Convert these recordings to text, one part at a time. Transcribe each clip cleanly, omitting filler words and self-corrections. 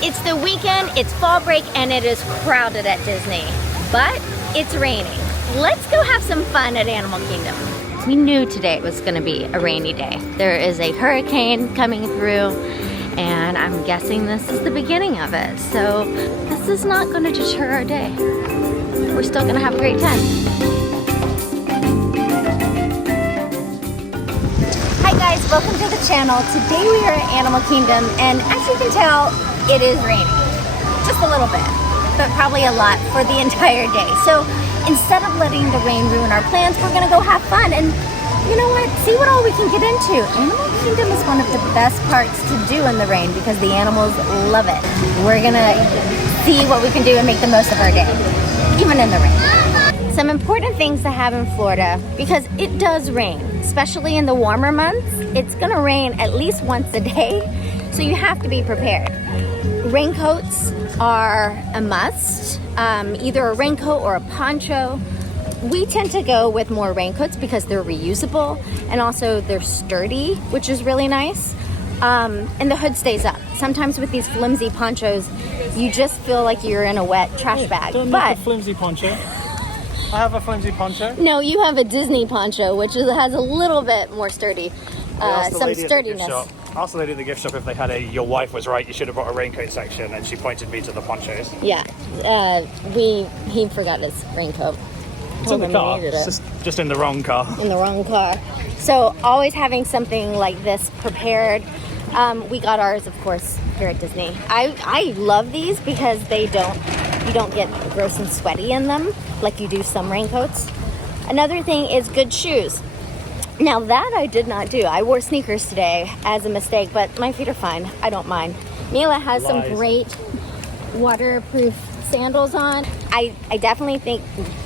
It's the weekend, it's fall break, and it is crowded at Disney. But it's raining. Let's go have some fun at Animal Kingdom. We knew today was gonna be a rainy day. There is a hurricane coming through, and I'm guessing this is the beginning of it. So this is not gonna deter our day. We're still gonna have a great time. Hi guys, welcome to the channel. Today we are at Animal Kingdom, and as you can tell, it is raining. Just a little bit, but probably a lot for the entire day. So instead of letting the rain ruin our plans, we're gonna go have fun and, you know what, see what all we can get into. Animal Kingdom is one of the best parts to do in the rain because the animals love it. We're gonna see what we can do and make the most of our day, even in the rain. Some important things to have in Florida, because it does rain, especially in the warmer months. It's gonna rain at least once a day, so you have to be prepared. Raincoats are a must, either a raincoat or a poncho. We tend to go with more raincoats because they're reusable and also they're sturdy, which is really nice. And the hood stays up. Sometimes with these flimsy ponchos, you just feel like you're in a wet trash bag. Don't make a flimsy poncho. I have a flimsy poncho. No, you have a Disney poncho, which has a little bit more sturdy, some sturdiness. I asked the lady at the gift shop if they had your wife was right, you should have brought a raincoat section, and she pointed me to the ponchos. Yeah, he forgot his raincoat. It's in the car, it's just in the wrong car. In the wrong car. So always having something like this prepared. We got ours, of course, here at Disney. I love these because you don't get gross and sweaty in them like you do some raincoats. Another thing is good shoes. Now that I did not do. I wore sneakers today as a mistake, but my feet are fine. I don't mind. Mila has some great waterproof sandals on. I definitely think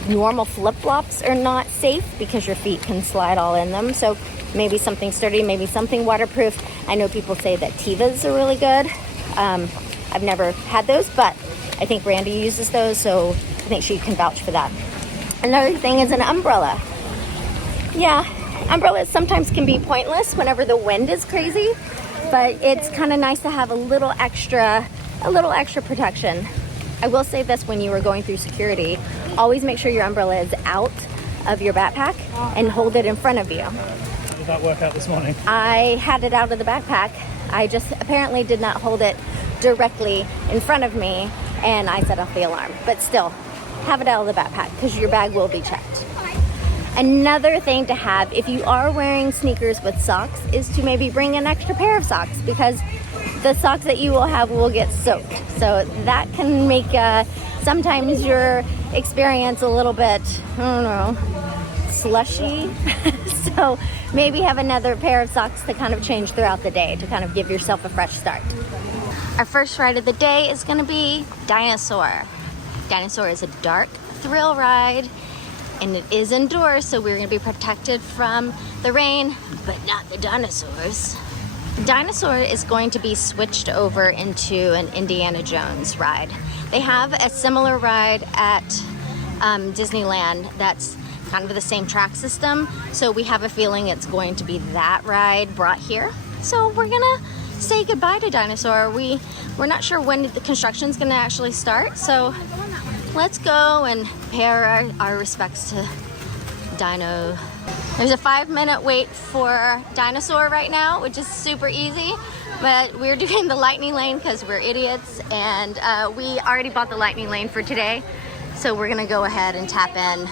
normal flip-flops are not safe because your feet can slide all in them. So maybe something sturdy, maybe something waterproof. I know people say that Tevas are really good. I've never had those, but I think Randy uses those, so I think she can vouch for that. Another thing is an umbrella. Yeah. Umbrellas sometimes can be pointless whenever the wind is crazy, but it's kind of nice to have a little extra protection. I will say this: when you are going through security, always make sure your umbrella is out of your backpack and hold it in front of you. Did that work out this morning? I had it out of the backpack. I just apparently did not hold it directly in front of me, and I set off the alarm. But still, have it out of the backpack because your bag will be checked. Another thing to have if you are wearing sneakers with socks is to maybe bring an extra pair of socks, because the socks that you will have will get soaked. So that can make sometimes your experience a little bit, I don't know, slushy. So maybe have another pair of socks to kind of change throughout the day to kind of give yourself a fresh start. Our first ride of the day is going to be Dinosaur. Dinosaur is a dark thrill ride, and it is indoors, so we're gonna be protected from the rain, but not the dinosaurs. The Dinosaur is going to be switched over into an Indiana Jones ride. They have a similar ride at Disneyland that's kind of the same track system, so we have a feeling it's going to be that ride brought here. So we're gonna say goodbye to Dinosaur. We're not sure when the construction's gonna actually start, so let's go and pay our respects to Dino. There's a 5-minute wait for Dinosaur right now, which is super easy, but we're doing the lightning lane because we're idiots, and we already bought the lightning lane for today, so we're gonna go ahead and tap in.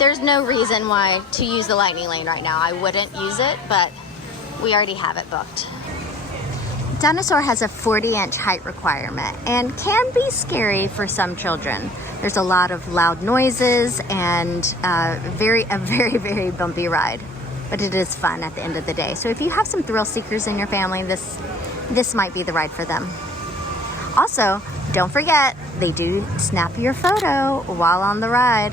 There's no reason why to use the lightning lane right now. I wouldn't use it, but we already have it booked. Dinosaur has a 40-inch height requirement and can be scary for some children. There's a lot of loud noises and a very, very bumpy ride, but it is fun at the end of the day. So if you have some thrill seekers in your family, this might be the ride for them. Also, don't forget, they do snap your photo while on the ride.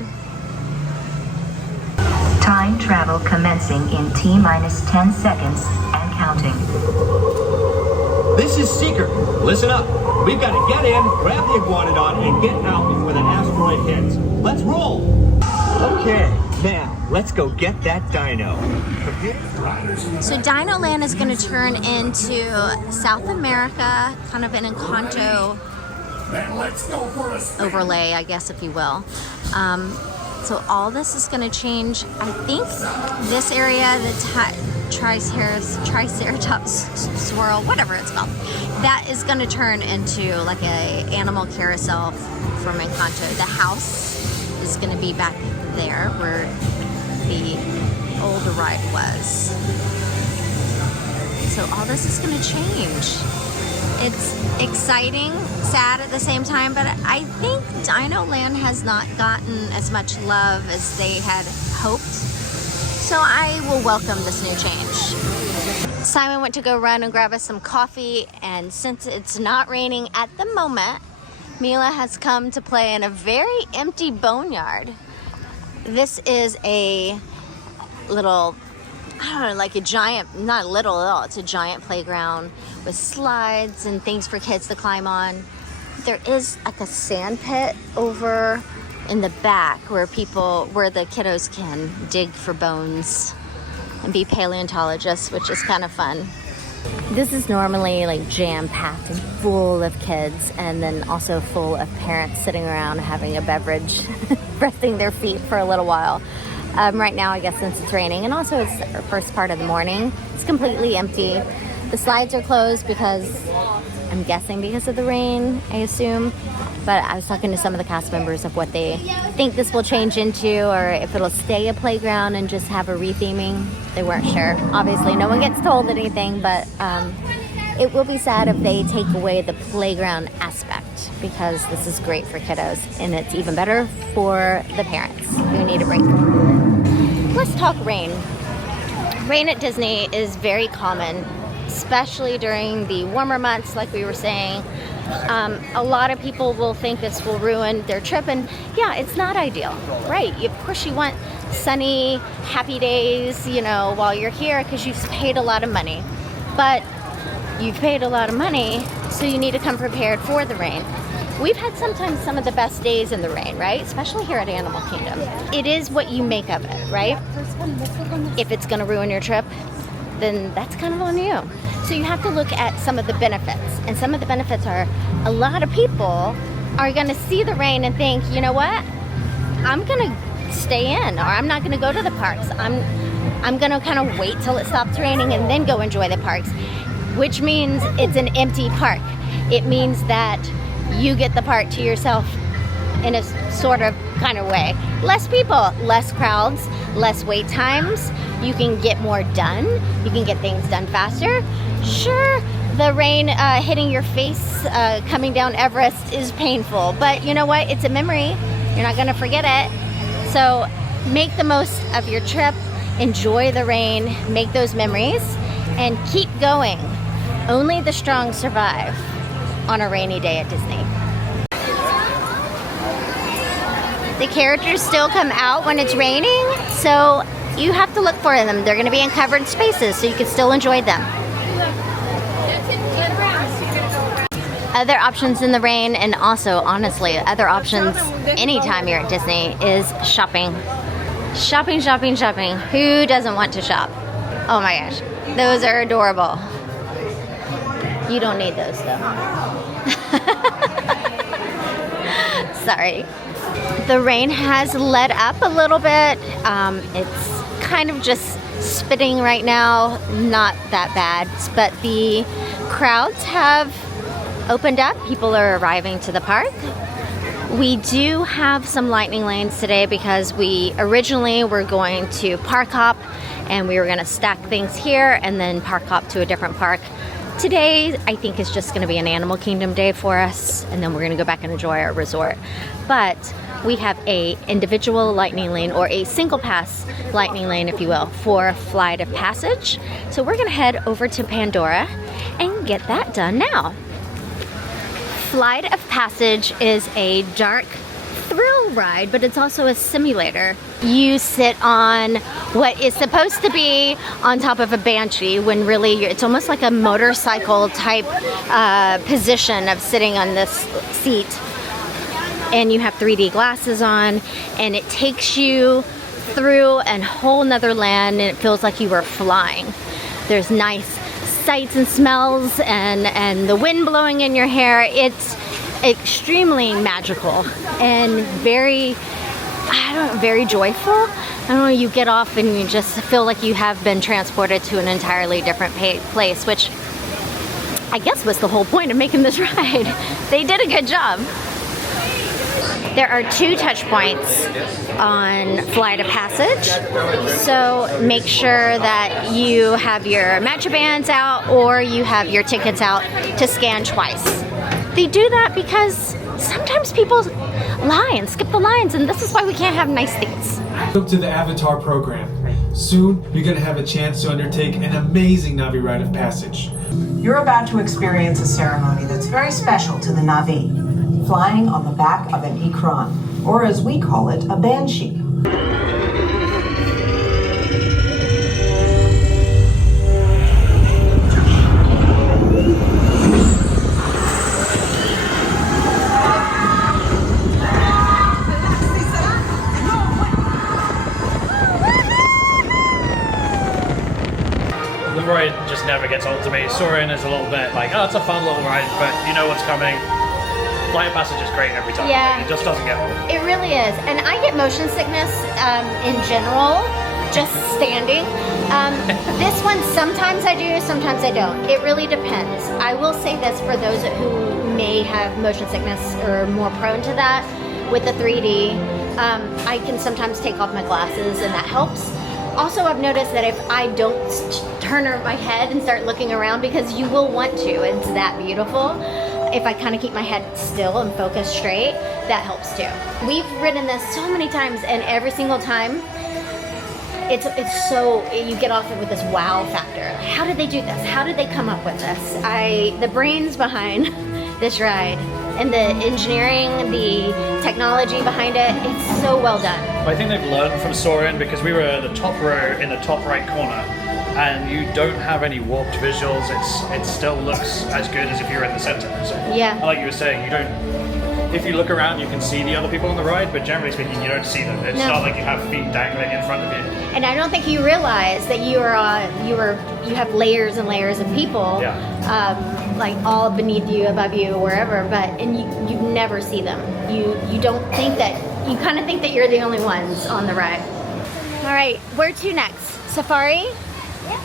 Time travel commencing in T-minus 10 seconds and counting. This is Seeker. Listen up. We've got to get in, grab the iguanodon, and get out before the asteroid hits. Let's roll. Okay, now, Let's go get that dino. So Dino Land is going to turn into South America, kind of an Encanto overlay, I guess, if you will. So all this is going to change. I think this area, the Triceratops swirl, whatever it's called, that is going to turn into like a animal carousel from Encanto. The house is going to be back there where the old ride was. So all this is going to change. It's exciting, sad at the same time, but I think Dino Land has not gotten as much love as they had hoped. So I will welcome this new change. Simon went to go run and grab us some coffee, and since it's not raining at the moment, Mila has come to play in a very empty boneyard. This is a little, I don't know, like a giant, not little at all, it's a giant playground with slides and things for kids to climb on. There is like a sand pit over in the back where the kiddos can dig for bones and be paleontologists, which is kind of fun. This is normally like jam-packed and full of kids, and then also full of parents sitting around having a beverage, resting their feet for a little while. Right now, I guess since it's raining, and also it's the first part of the morning, it's completely empty. The slides are closed because, I'm guessing because of the rain, I assume. But I was talking to some of the cast members of what they think this will change into, or if it'll stay a playground and just have a retheming. They weren't sure. Obviously, no one gets told anything, but it will be sad if they take away the playground aspect, because this is great for kiddos, and it's even better for the parents who need a break. Let's talk rain. Rain at Disney is very common, especially during the warmer months, like we were saying. A lot of people will think this will ruin their trip, and yeah, it's not ideal, right? Of course you want sunny, happy days, you know, while you're here, because you've paid a lot of money. But you've paid a lot of money, so you need to come prepared for the rain. We've had sometimes some of the best days in the rain, right? Especially here at Animal Kingdom. It is what you make of it, right? If it's gonna ruin your trip, then that's kind of on you. So you have to look at some of the benefits. And some of the benefits are, a lot of people are gonna see the rain and think, you know what? I'm gonna stay in, or I'm not gonna go to the parks. I'm gonna kind of wait till it stops raining and then go enjoy the parks, which means it's an empty park. It means that you get the park to yourself in a sort of kind of way. Less people, less crowds, less wait times. You can get more done. You can get things done faster. Sure, the rain hitting your face coming down Everest is painful, but you know what? It's a memory. You're not gonna forget it. So make the most of your trip. Enjoy the rain. Make those memories and keep going. Only the strong survive on a rainy day at Disney. The characters still come out when it's raining, so you have to look for them. They're going to be in covered spaces, so you can still enjoy them. Other options in the rain, and also, honestly, other options anytime you're at Disney, is shopping. Shopping, shopping, shopping. Who doesn't want to shop? Oh my gosh, those are adorable. You don't need those though. Sorry. The rain has let up a little bit. It's kind of just spitting right now, not that bad, but the crowds have opened up. People are arriving to the park. We do have some lightning lanes today because we originally were going to park hop and we were going to stack things here and then park hop to a different park. Today, I think, is just going to be an Animal Kingdom day for us, and then we're going to go back and enjoy our resort. But we have a individual lightning lane, or a single pass lightning lane, if you will, for Flight of Passage. So we're going to head over to Pandora and get that done now. Flight of Passage is a dark thrill ride, but it's also a simulator. You sit on what is supposed to be on top of a Banshee, when really it's almost like a motorcycle type position of sitting on this seat. And you have 3D glasses on, and it takes you through a whole nother land, and it feels like you are flying. There's nice sights and smells, and the wind blowing in your hair. It's extremely magical and very joyful. I don't know, you get off and you just feel like you have been transported to an entirely different place, which I guess was the whole point of making this ride. They did a good job. There are 2 touch points on Flight of Passage, so make sure that you have your matcha bands out or you have your tickets out to scan twice. They do that because sometimes people lie and skip the lines, and this is why we can't have nice things. Welcome to the Avatar program. Soon, you're going to have a chance to undertake an amazing Navi rite of passage. You're about to experience a ceremony that's very special to the Navi, flying on the back of an Ikran, or as we call it, a banshee. The ride just never gets old to me. Soaring is a little bit like, oh, it's a fun little ride, but you know what's coming. Flight of Passage is great every time. Yeah. Like, it just doesn't get old. It really is. And I get motion sickness in general, just standing. This one, sometimes I do, sometimes I don't. It really depends. I will say this for those who may have motion sickness or more prone to that with the 3D. I can sometimes take off my glasses and that helps. Also, I've noticed that if I don't turn my head and start looking around, because you will want to, it's that beautiful. If I kind of keep my head still and focus straight, that helps too. We've ridden this so many times, and every single time, it's so, you get off it with this wow factor. How did they do this? How did they come up with this? The brains behind this ride and the engineering, the technology behind it, it's so well done. I think they've learned from Soarin', because we were at the top row in the top right corner, and you don't have any warped visuals. It still looks as good as if you were in the center. So, Yeah. like you were saying, you don't. If you look around, you can see the other people on the ride, but generally speaking, you don't see them. It's No. not like you have feet dangling in front of you. And I don't think you realize that you have layers and layers of people, like all beneath you, above you, wherever. And you never see them. You don't think that. You kind of think that you're the only ones on the ride. All right, where to next? Safari. Yeah.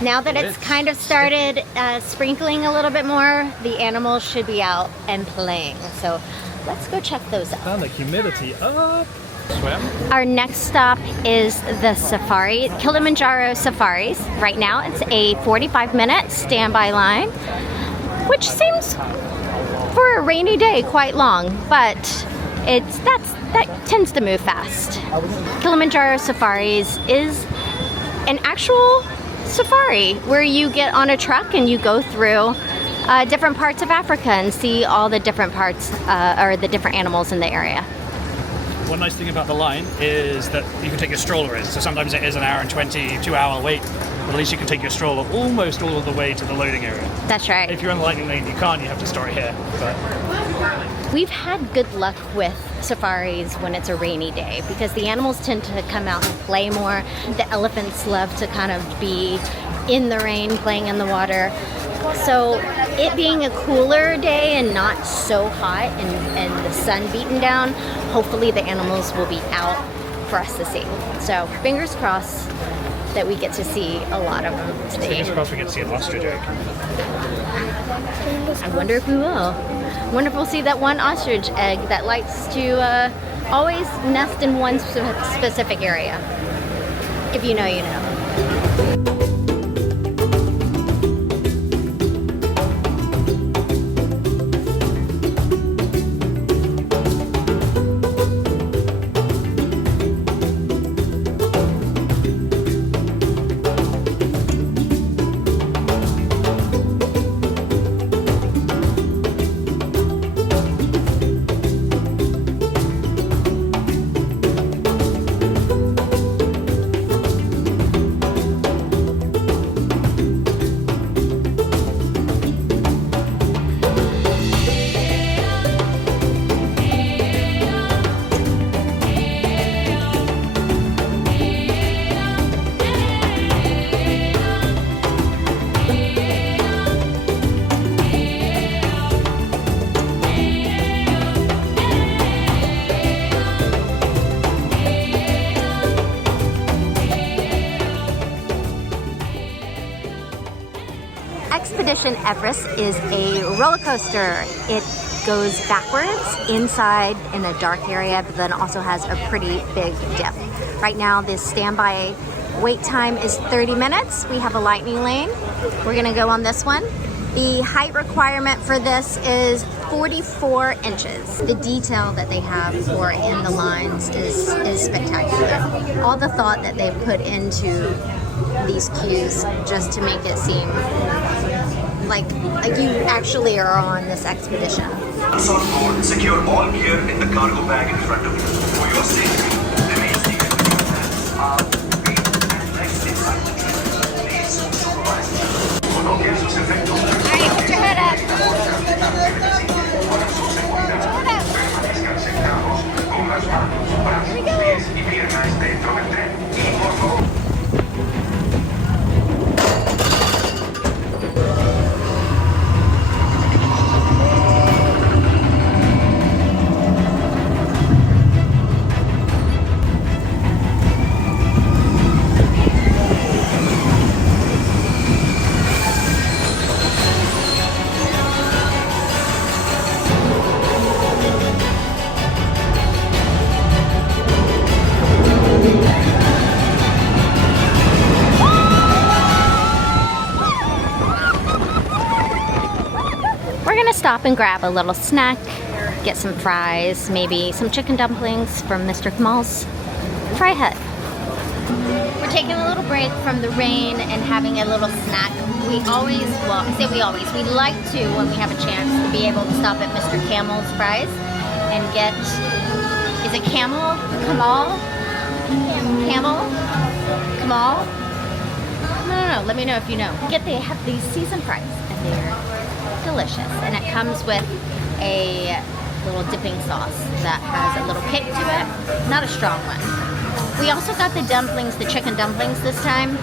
Now that it's kind of started sprinkling a little bit more, the animals should be out and playing. So let's go check those out. And the humidity up. Swim. Our next stop is the Safari, Kilimanjaro Safaris. Right now it's a 45-minute standby line, which seems for a rainy day quite long, but that tends to move fast. Kilimanjaro Safaris is an actual safari where you get on a truck and you go through different parts of Africa and see all the different parts or the different animals in the area. One nice thing about the line is that you can take your stroller in. So sometimes it is an hour and 20, 2-hour wait, but at least you can take your stroller almost all of the way to the loading area. That's right. If you're in the lightning lane, you can't. You have to start here. But We've had good luck with safaris when it's a rainy day because the animals tend to come out and play more. The elephants love to kind of be in the rain, playing in the water. So it being a cooler day and not so hot and the sun beating down, hopefully the animals will be out for us to see. So fingers crossed that we get to see a lot of them today. fingers crossed we get to see an ostrich egg. I wonder if we will. I wonder if we'll see that one ostrich egg that likes to always nest in one specific area. If you know, you know. Mission Everest is a roller coaster. It goes backwards inside in a dark area, but then also has a pretty big dip. Right now, this standby wait time is 30 minutes. We have a lightning lane. We're gonna go on this one. The height requirement for this is 44 inches. The detail that they have for in the lines is spectacular. All the thought that they've put into these queues just to make it seem like you actually are on this expedition. On board, secure all gear in the cargo bag in front of you. For your safety, remain seated with your hands, arms, feet, and legs inside the train. Please supervise them. Alright, put your head up. Here we go. Stop and grab a little snack, get some fries, maybe some chicken dumplings from Mr. Kamal's Fry Hut. We're taking a little break from the rain and having a little snack. We always, well, I say we always, we like to, when we have a chance, to be able to stop at Mr. Camel's Fries and get, is it Camel? Kamal? Camel? Kamal? No, let me know if you know. They have these seasoned fries and they're delicious, and it comes with a little dipping sauce that has a little kick to it, not a strong one. We also got the dumplings, the chicken dumplings this time.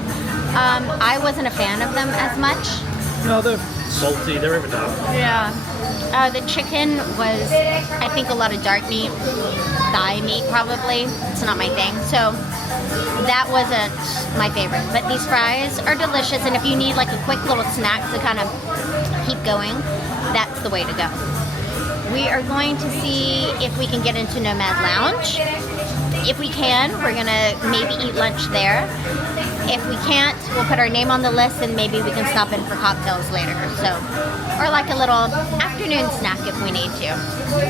I wasn't a fan of them as much. No, they're salty, they're overdone. Yeah. The chicken was, I think, a lot of dark meat, thigh meat probably. It's not my thing, so that wasn't my favorite. But these fries are delicious, and if you need like a quick little snack to kind of keep going, that's the way to go. We are going to see if we can get into Nomad Lounge. If we can, we're gonna maybe eat lunch there. If we can't, we'll put our name on the list and maybe we can stop in for cocktails later. So, or like a little afternoon snack if we need to.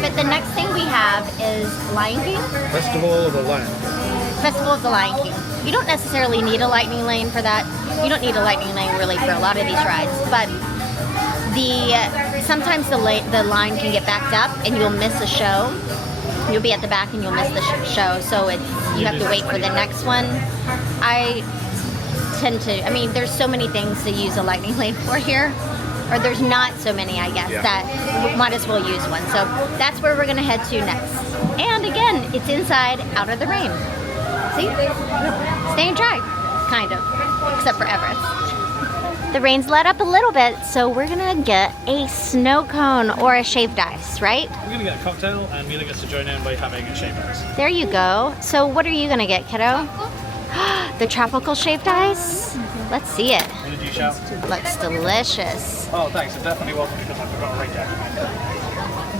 But the next thing we have is Lion King. Festival of the Lion. Festival of the Lion King. You don't necessarily need a lightning lane for that. You don't need a lightning lane really for a lot of these rides, but sometimes the line can get backed up and you'll miss a show. You'll be at the back and you'll miss the show, so you have to wait for the next one. I tend to, there's so many things to use a lightning lane for here, or there's not so many, I guess, that we might as well use one. So that's where we're gonna head to next. And again, it's inside, out of the rain. See? Staying dry, kind of, except for Everest. The rain's let up a little bit, so we're gonna get a snow cone or a shaved ice, right? We're gonna get a cocktail, and Mila gets to join in by having a shaved ice. There you go. So what are you gonna get, kiddo? The tropical shaved ice? Let's see it. What did you shout? Looks delicious. Oh, thanks. It definitely wasn't because I forgot to write down.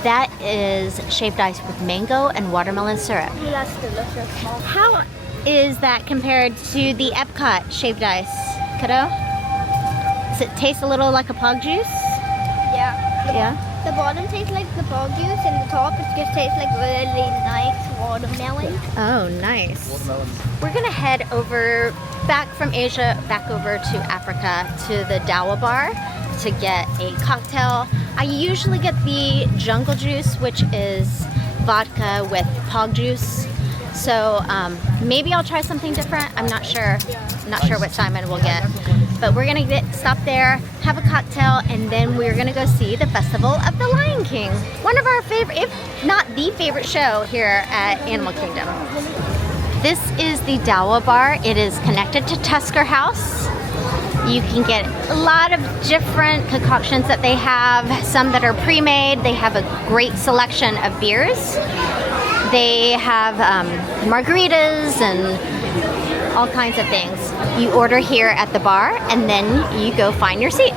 That is shaved ice with mango and watermelon syrup. That's delicious. How is that compared to the Epcot shaved ice, kiddo? Does it taste a little like a pog juice? Yeah. Yeah? The bottom tastes like the bog juice, and the top it just tastes like really nice watermelon. Oh, nice. Watermelon. We're gonna head over, back from Asia, back over to Africa to the Dawa bar to get a cocktail. I usually get the jungle juice, which is vodka with pog juice. So maybe I'll try something different. I'm not sure. I'm not sure what Simon will get. But we're gonna stop there, have a cocktail, and then we're gonna go see the Festival of the Lion King. One of our favorite, if not the favorite show here at Animal Kingdom. This is the Dawa bar. It is connected to Tusker House. You can get a lot of different concoctions that they have, some that are pre-made. They have a great selection of beers. They have margaritas and all kinds of things. You order here at the bar and then you go find your seat.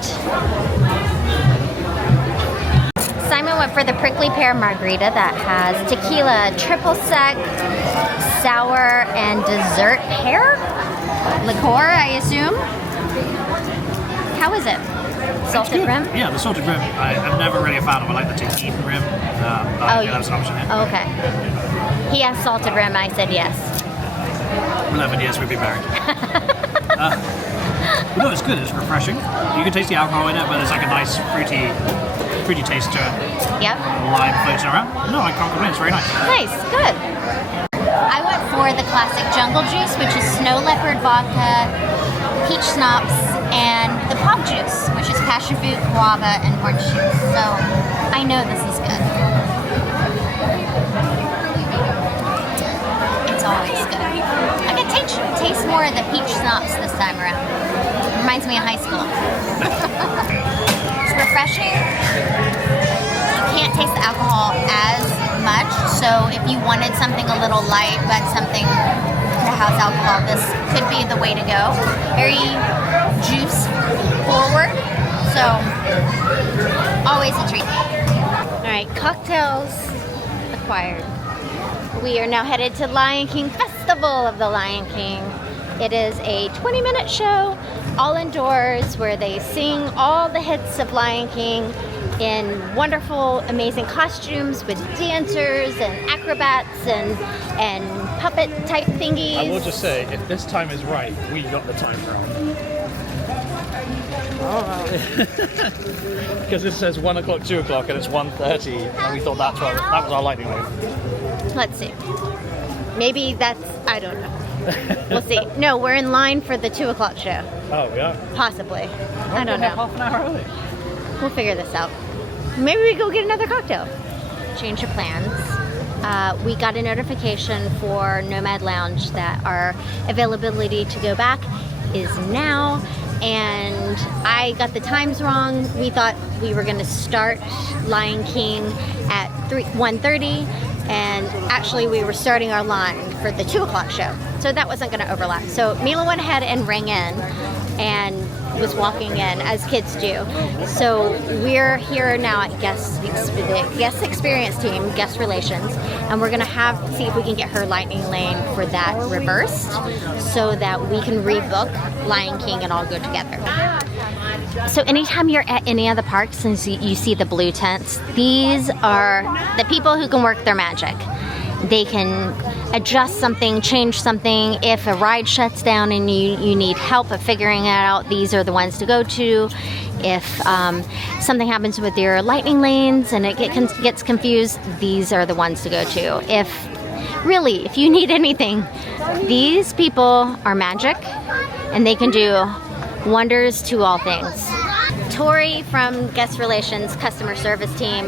Simon went for the prickly pear margarita that has tequila, triple sec, sour, and dessert pear liqueur, I assume. How is it? Salted rim? Yeah, the salted rim. I'm never really a fan of. I like the tahini rim. But that's an option. Oh, okay. He has salted rim. I said yes. 11 years we've been married. No, it's good. It's refreshing. You can taste the alcohol in it, but there's like a nice fruity taste to it. Yep. Lime floating around. No, I can't complain. It's very nice. Nice. Good. I went for the classic jungle juice, which is snow leopard vodka, peach schnapps, and the pop juice, which is passion fruit, guava, and orange juice. So I know this is good. It's always good. I could taste more of the peach schnapps this time around. Reminds me of high school. It's refreshing. You can't taste the alcohol as much, so if you wanted something a little light but something that has alcohol, this could be the way to go. Very juice forward, so always a treat. Alright, cocktails acquired. We are now headed to Lion King Festival of the Lion King. It is a 20-minute show, all indoors, where they sing all the hits of Lion King in wonderful, amazing costumes with dancers and acrobats and puppet type thingies. I will just say, if this time is right, we got the time wrong. Because it says 1 o'clock, 2 o'clock, and it's 1:30, and we thought that was our lightning lane. Let's see. Maybe that's, I don't know. We'll see. No, we're in line for the 2 o'clock show. Oh, we are? Possibly. I don't know. Half an hour early. We'll figure this out. Maybe we go get another cocktail. Change of plans. We got a notification for Nomad Lounge that our availability to go back is now, and I got the times wrong. We thought we were going to start Lion King at 1:30, and actually we were starting our line for the 2 o'clock show, so that wasn't going to overlap. So Mila went ahead and rang in and was walking in, as kids do. So we're here now at the guest experience team, guest relations, and we're gonna see if we can get her lightning lane for that reversed, so that we can rebook Lion King and all go together. So anytime you're at any of the parks and you see the blue tents, these are the people who can work their magic. They can adjust something, change something. If a ride shuts down and you need help of figuring it out, these are the ones to go to. If something happens with your lightning lanes and it gets confused, these are the ones to go to. If you need anything, these people are magic and they can do wonders to all things. Tori from Guest Relations Customer Service Team,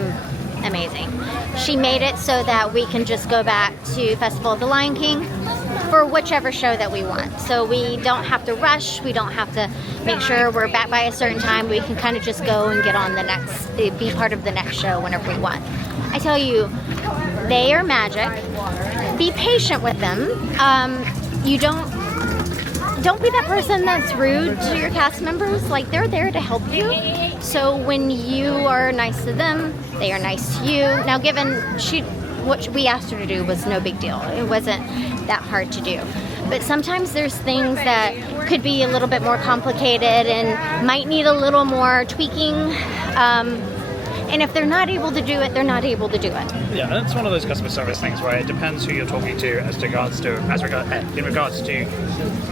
amazing. She made it so that we can just go back to Festival of the Lion King for whichever show that we want. So we don't have to rush, we don't have to make sure we're back by a certain time. We can kind of just go and get on the next, be part of the next show whenever we want. I tell you, they are magic. Be patient with them. Don't be that person that's rude to your cast members. Like, they're there to help you. So when you are nice to them, they are nice to you. Now, given what we asked her to do was no big deal. It wasn't that hard to do. But sometimes there's things that could be a little bit more complicated and might need a little more tweaking. And if they're not able to do it, they're not able to do it. Yeah, that's one of those customer service things where it depends who you're talking to in regards to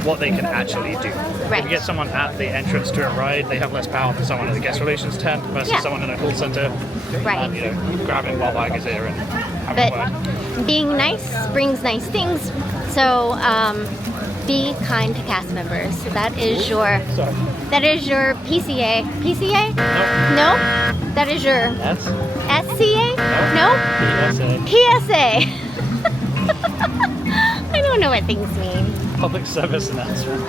what they can actually do. Right. If you get someone at the entrance to a ride, they have less power than someone at the guest relations tent versus someone in a call center. Right. And, grabbing while bag is there and having a word. Being nice brings nice things. So be kind to cast members. That is your PCA. PCA? No? That is your SCA? No? PSA. I don't know what things mean. Public service announcement.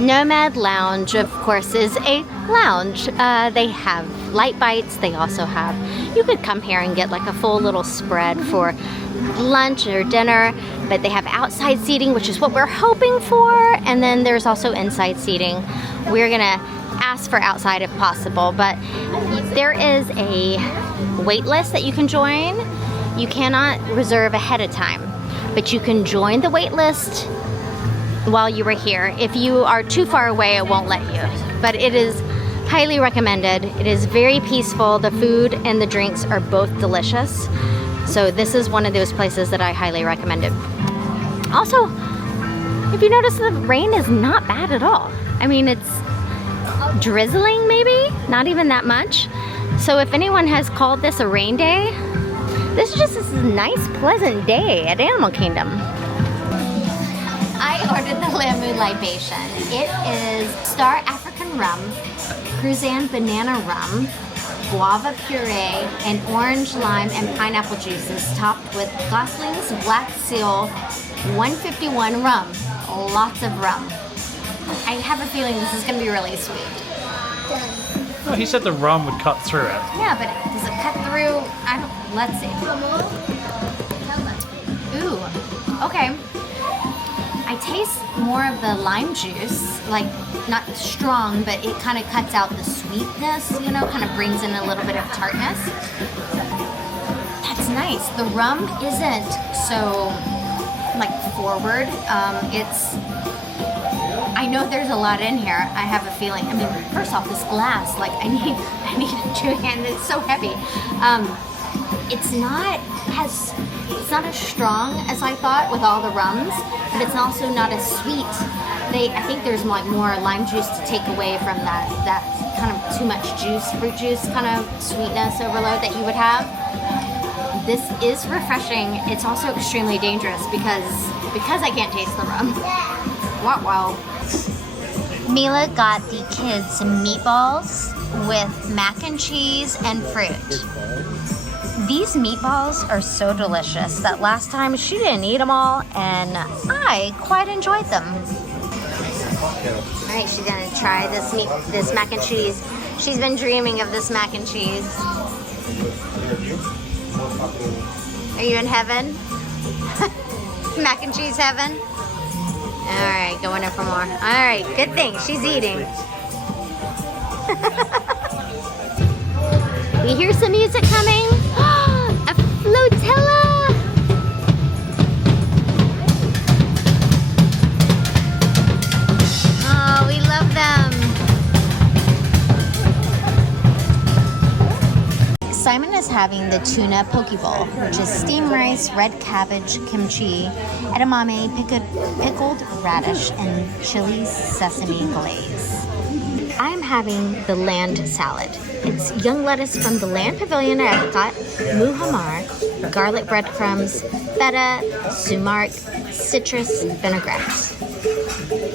Nomad Lounge, of course, is a lounge. They have light bites. They also have, you could come here and get like a full little spread for lunch or dinner, but they have outside seating, which is what we're hoping for, and then there's also inside seating. We're gonna ask for outside if possible, but there is a wait list that you can join. You cannot reserve ahead of time, but you can join the wait list while you were here. If you are too far away, it won't let you, but it is highly recommended. It is very peaceful. The food and the drinks are both delicious. So this is one of those places that I highly recommend it. Also, if you notice, the rain is not bad at all. I mean, it's drizzling maybe, not even that much. So if anyone has called this a rain day, this is just a nice, pleasant day at Animal Kingdom. I ordered the Lamu libation. It is Star African rum, Cruzan banana rum, guava puree, and orange, lime, and pineapple juices topped with Gosling's Black Seal 151 rum. Lots of rum. I have a feeling this is going to be really sweet. Well, he said the rum would cut through it. Yeah, but does it cut through? I don't. Let's see. Ooh. Okay. I taste more of the lime juice, like not strong, but it kind of cuts out the sweetness, you know, kind of brings in a little bit of tartness. That's nice. The rum isn't so like forward. I know there's a lot in here. I have a feeling. I mean, first off, this glass, like I need a two-hand. It's so heavy. It's not as strong as I thought with all the rums, but it's also not as sweet. I think there's like more lime juice to take away from that kind of too much juice, fruit juice kind of sweetness overload that you would have. This is refreshing. It's also extremely dangerous because I can't taste the rum. Wow. Mila got the kids some meatballs with mac and cheese and fruit. These meatballs are so delicious that last time she didn't eat them all, and I quite enjoyed them. All right, she's gonna try this mac and cheese. She's been dreaming of this mac and cheese. Are you in heaven? Mac and cheese heaven? All right, going in for more. All right, good thing she's eating. We hear some music coming. A flotilla! Oh, we love them. Simon is having the tuna poke bowl, which is steamed rice, red cabbage, kimchi, edamame, pickled radish, and chili sesame glaze. I'm having the land salad. It's young lettuce from the Land Pavilion at Epcot, muhammar, garlic breadcrumbs, feta, sumac, citrus, vinaigrette.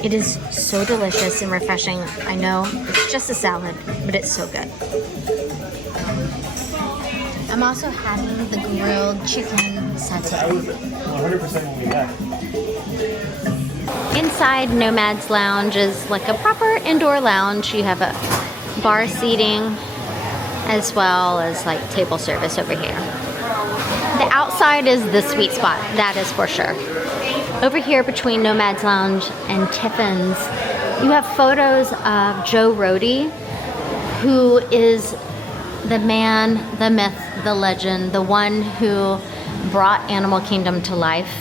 It is so delicious and refreshing. I know it's just a salad, but it's so good. I'm also having the grilled chicken satay. 100% will be back. Inside Nomad's Lounge is like a proper indoor lounge. You have a bar seating as well as like table service over here. The outside is the sweet spot, that is for sure. Over here between Nomad's Lounge and Tiffin's, you have photos of Joe Rohde, who is the man, the myth, the legend, the one who brought Animal Kingdom to life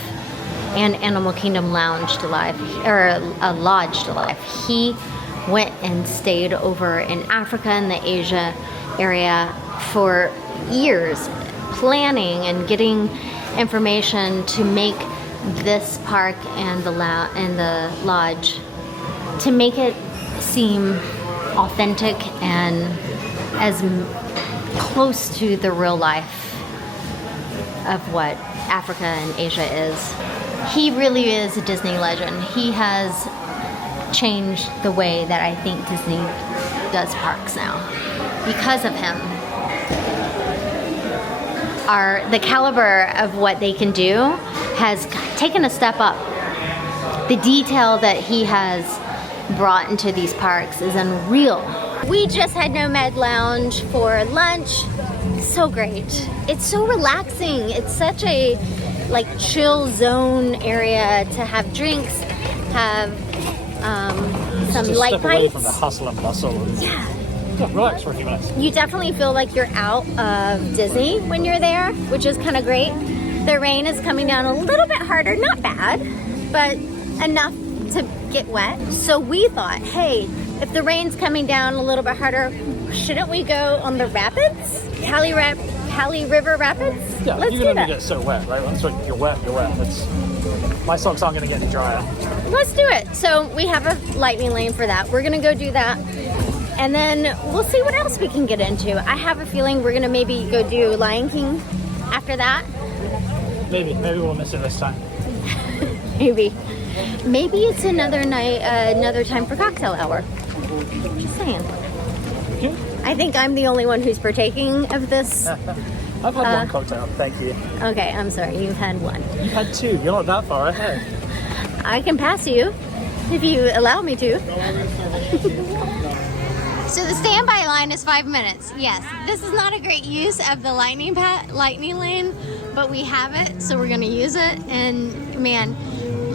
and Animal Kingdom Lounge to life, or a lodge to life. He went and stayed over in Africa and the Asia area for years, planning and getting information to make this park and the lodge, to make it seem authentic and as close to the real life of what Africa and Asia is. He really is a Disney legend. He has changed the way that I think Disney does parks now. Because of him, the caliber of what they can do has taken a step up. The detail that he has brought into these parks is unreal. We just had Nomad Lounge for lunch. So great. It's so relaxing. It's such a chill zone area to have drinks, have some Just light step away bites. from the hustle and bustle. And Yeah. relax for a few minutes. You definitely feel like you're out of Disney when you're there, which is kind of great. The rain is coming down a little bit harder, not bad, but enough to get wet. So we thought, hey, if the rain's coming down a little bit harder, shouldn't we go on the rapids? Cali River Rapids? Yeah, Let's you're do gonna that. get so wet, right? Once you're wet, you're wet. My socks aren't gonna get any drier. Let's do it. So we have a lightning lane for that. We're gonna go do that. And then we'll see what else we can get into. I have a feeling we're gonna maybe go do Lion King after that. Maybe we'll miss it this time. Maybe it's another night, another time for cocktail hour. Just saying. Okay. I think I'm the only one who's partaking of this. I've had one cocktail, thank you. Okay, I'm sorry, you've had one. You've had two, you're not that far ahead. I can pass you if you allow me to. So the standby line is 5 minutes. Yes, this is not a great use of the lightning lane, but we have it, so we're gonna use it. And man,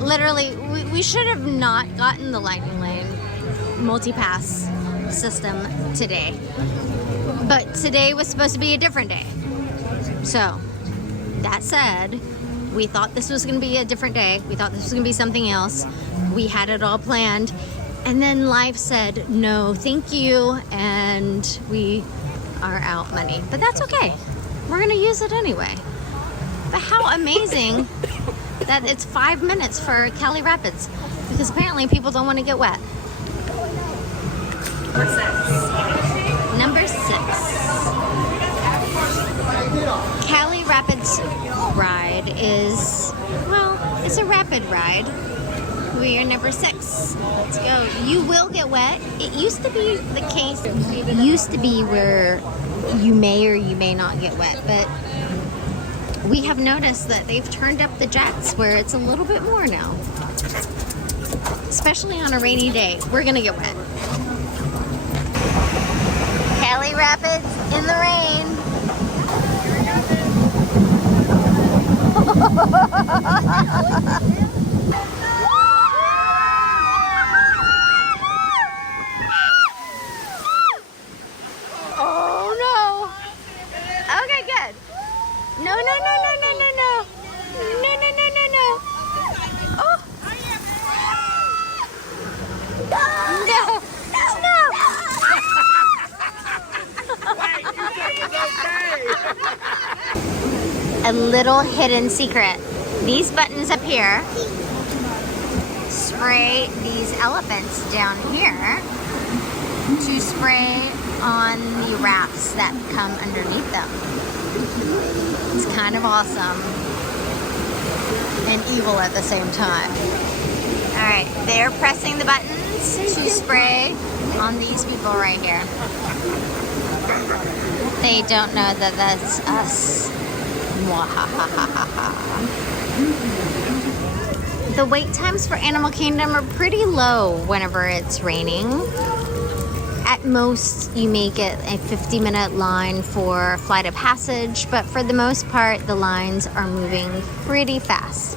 literally, we should have not gotten the lightning lane multi-pass system today. But today was supposed to be a different day. So, that said, we thought this was gonna be a different day. We thought this was gonna be something else. We had it all planned. And then life said, no, thank you, and we are out money. But that's okay. We're gonna use it anyway. But how amazing that it's 5 minutes for Cali Rapids, because apparently people don't want to get wet. Number 6. Cali Rapids ride is, well, it's a rapid ride. We are number 6. Let's go. You will get wet. It used to be the case. It used to be where you may or you may not get wet, but we have noticed that they've turned up the jets where it's a little bit more now. Especially on a rainy day. We're gonna get wet. Cali Rapids in the rain. Oh no. Okay, good. No. No. Oh. No. A little hidden secret. These buttons up here spray these elephants down here to spray on the rafts that come underneath them. It's kind of awesome and evil at the same time. All right, they're pressing the buttons to spray on these people right here. They don't know that that's us. Mwahahaha. The wait times for Animal Kingdom are pretty low whenever it's raining. At most, you may get a 50-minute line for Flight of Passage, but for the most part, the lines are moving pretty fast.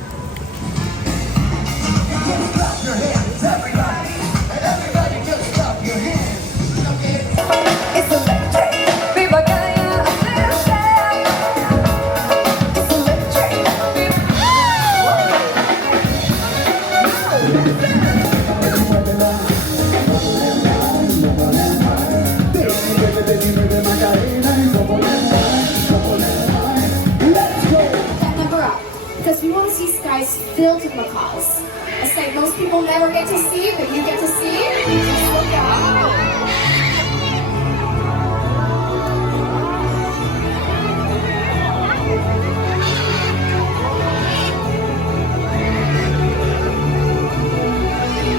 Because we want to see skies filled with macaws. A sight most people never get to see, but you get to see. Just look out.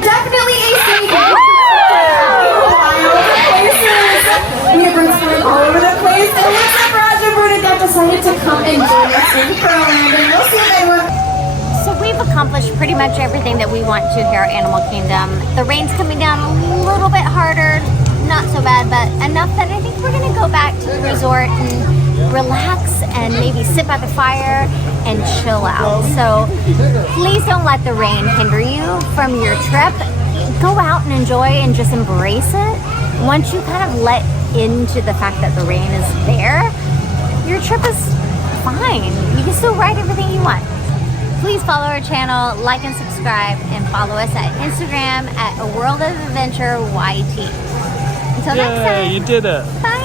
Definitely a safe we have roots from all over the place, and looks like Raj and Bernadette decided to come and join us in Pearland, and we'll see if they were. So we've accomplished pretty much everything that we want to here at Animal Kingdom. The rain's coming down a little bit harder, not so bad, but enough that I think we're gonna go back to the resort and relax and maybe sit by the fire and chill out. So please don't let the rain hinder you from your trip. go out and enjoy and just embrace it. Once you kind of let into the fact that the rain is there, your trip is fine. You can still ride everything you want. Please follow our channel, like and subscribe, and follow us at Instagram at A World of Adventure YT. Until next time. You did it. Bye.